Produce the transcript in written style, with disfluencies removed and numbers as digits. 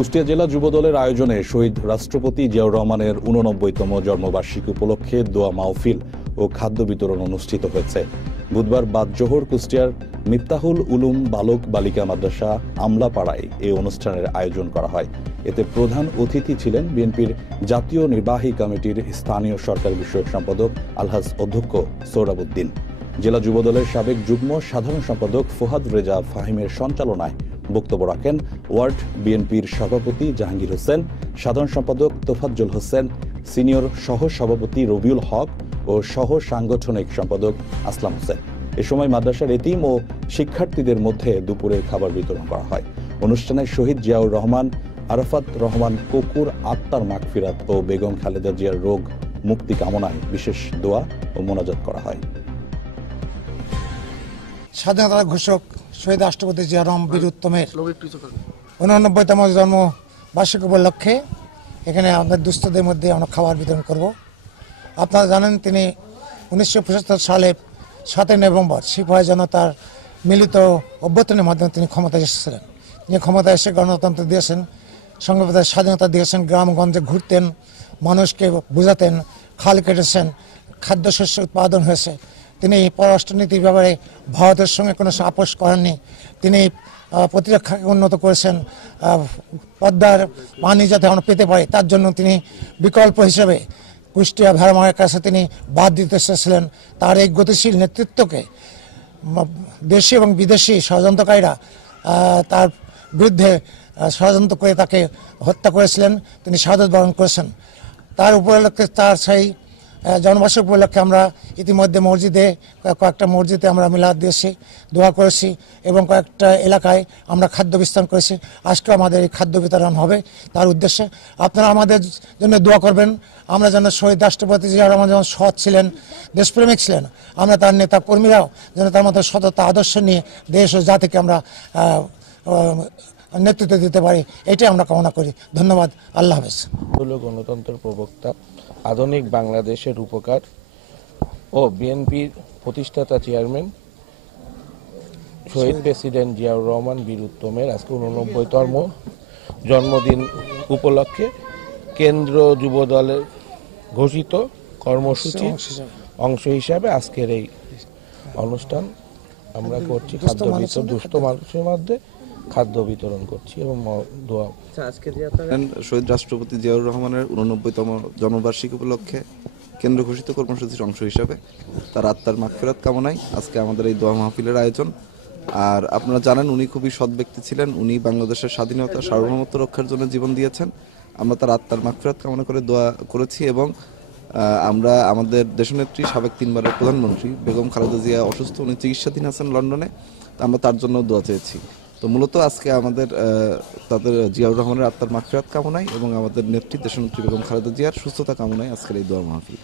কুষ্টিয়া জেলা যুবদলের আয়োজনে শহীদ রাষ্ট্রপতি জিয়াউর রহমানের ৮৯তম জন্মবার্ষিকী উপলক্ষে দোয়া মাহফিল ও খাদ্য বিতরণ অনুষ্ঠিত হয়েছে। বুধবার বাদ জোহর কুষ্টিয়ার মিফতাহুল উলুম বালক বালিকা মাদ্রাসা আমলাপাড়ায় এই অনুষ্ঠানের আয়োজন করা হয়। এতে প্রধান অতিথি ছিলেন বিএনপির জাতীয় নির্বাহী কমিটির স্থানীয় সরকার বিষয়ক সম্পাদক আলহাজ অধ্যক্ষ সোহরাবউদ্দিন। জেলা যুবদলের সাবেক যুগ্ম সাধারণ সম্পাদক ফুহাদ রেজা ফাহিমের সঞ্চালনায় বক্তব্য রাখেন ওয়ার্ড বিএনপির সভাপতি জাহাঙ্গীর হোসেন, সাধারণ সম্পাদক তোফাজ্জল হোসেন, সিনিয়র সহ সভাপতি রবিউল হক ও সহ সাংগঠনিক সম্পাদক আসলাম হোসেন। এ সময় মাদ্রাসার এতিম ও শিক্ষার্থীদের মধ্যে দুপুরের খাবার বিতরণ করা হয়। অনুষ্ঠানে শহীদ জিয়াউর রহমান, আরাফাত রহমান কোকুর আত্মার মাগফিরাত ও বেগম খালেদা জিয়ার রোগ মুক্তি কামনায় বিশেষ দোয়া ও মোনাজাত করা হয়। স্বাধীনতার ঘোষক শহীদ রাষ্ট্রপতি জিয়া রহমান বীর উত্তমের ৮৯তম জন্মবার্ষিকী উপলক্ষে এখানে আমাদের দুস্থদের মধ্যে আমরা খাবার বিতরণ করব। আপনারা জানেন তিনি ১৯৭৫ সালে ৭ই নভেম্বর সিপাহী জনতার মিলিত অভ্যুত্থানের মাধ্যমে তিনি ক্ষমতায় এসেছিলেন। তিনি ক্ষমতায় এসে গণতন্ত্র দিয়েছেন, সংবিধানের স্বাধীনতা দিয়েছেন, গ্রামগঞ্জে ঘুরতেন, মানুষকে বোঝাতেন, খাল কেটেছেন, খাদ্যশস্য উৎপাদন হয়েছে। তিনি পররাষ্ট্রনীতির ব্যাপারে ভারতের সঙ্গে কোনো আপোষ করেননি। তিনি প্রতিরক্ষাকে উন্নত করেছেন, পদ্মার পানি যাতে আমরা পেতে পারি তার জন্য তিনি বিকল্প হিসেবে কুষ্টিয়া ভেড়ামারের কাছে তিনি বাদ দিতে চেয়েছিলেন। তার এই গতিশীল নেতৃত্বকে দেশি এবং বিদেশি ষড়যন্ত্রকারীরা তার বিরুদ্ধে ষড়যন্ত্র করে তাকে হত্যা করেছিলেন। তিনি শাহাদত বরণ করেছেন। তার উপলক্ষে তার সেই জন্মবার্ষিকী উপলক্ষে আমরা ইতিমধ্যে কয়েকটা মসজিদে আমরা মিলাদ দিয়েছি, দোয়া করেছি এবং কয়েকটা এলাকায় আমরা খাদ্য বিতরণ করেছি। আজকে আমাদের এই খাদ্য বিতরণ হবে তার উদ্দেশ্যে। আপনারা আমাদের জন্য দোয়া করবেন। আমরা যেন শহীদ রাষ্ট্রপতি জিয়া রহমান যেমন সৎ ছিলেন, দেশপ্রেমিক ছিলেন, আমরা তার নেতা কর্মীরাও যেন তার মতো সততা আদর্শ নিয়ে দেশ ও জাতিকে আমরা নেতৃত্ব দিতে পারি, এটাই আমরা কামনা করি। ধন্যবাদ। আল্লাহ হাফেজ। গণতন্ত্রের প্রবক্তা, আধুনিক বাংলাদেশের রূপকার ও বিএনপির প্রতিষ্ঠাতা চেয়ারম্যান শহীদ প্রেসিডেন্ট জিয়াউর রহমান বীর উত্তমের আজকে ৮৯তম জন্মদিন উপলক্ষে কেন্দ্র যুবদলের ঘোষিত কর্মসূচির অংশ হিসাবে আজকের এই অনুষ্ঠান আমরা করছি। দুস্থ মানুষের মধ্যে খাদ্য বিতরণ করছি এবং দোয়া। শহীদ রাষ্ট্রপতি জিয়াউর রহমানের ৮৯তম জন্মবার্ষিকী উপলক্ষে কেন্দ্র ঘোষিত কর্মসূচির অংশ হিসাবে তার আত্মার মাগফিরাত কামনায় আজকে আমাদের এই দোয়া মাহফিলের আয়োজন। আর আপনারা জানেন উনি খুবই সৎ ব্যক্তি ছিলেন। উনি বাংলাদেশের স্বাধীনতা সার্বভৌমত্ব রক্ষার জন্য জীবন দিয়েছেন। আমরা তার আত্মার মাগফিরাত কামনা করে দোয়া করেছি এবং আমরা আমাদের দেশনেত্রী সাবেক 3বারের প্রধানমন্ত্রী বেগম খালেদা জিয়া অসুস্থ, উনি চিকিৎসাধীন আছেন লন্ডনে, আমরা তার জন্য দোয়া চেয়েছি। তো মূলত আজকে আমাদের তাদের জিয়াউর রহমানের আত্মার মাগফিরাত কামনায় এবং আমাদের নেত্রী দেশনেত্রী বেগম খালেদা জিয়ার সুস্থতা কামনায় আজকের এই দোয়া মাহফিল।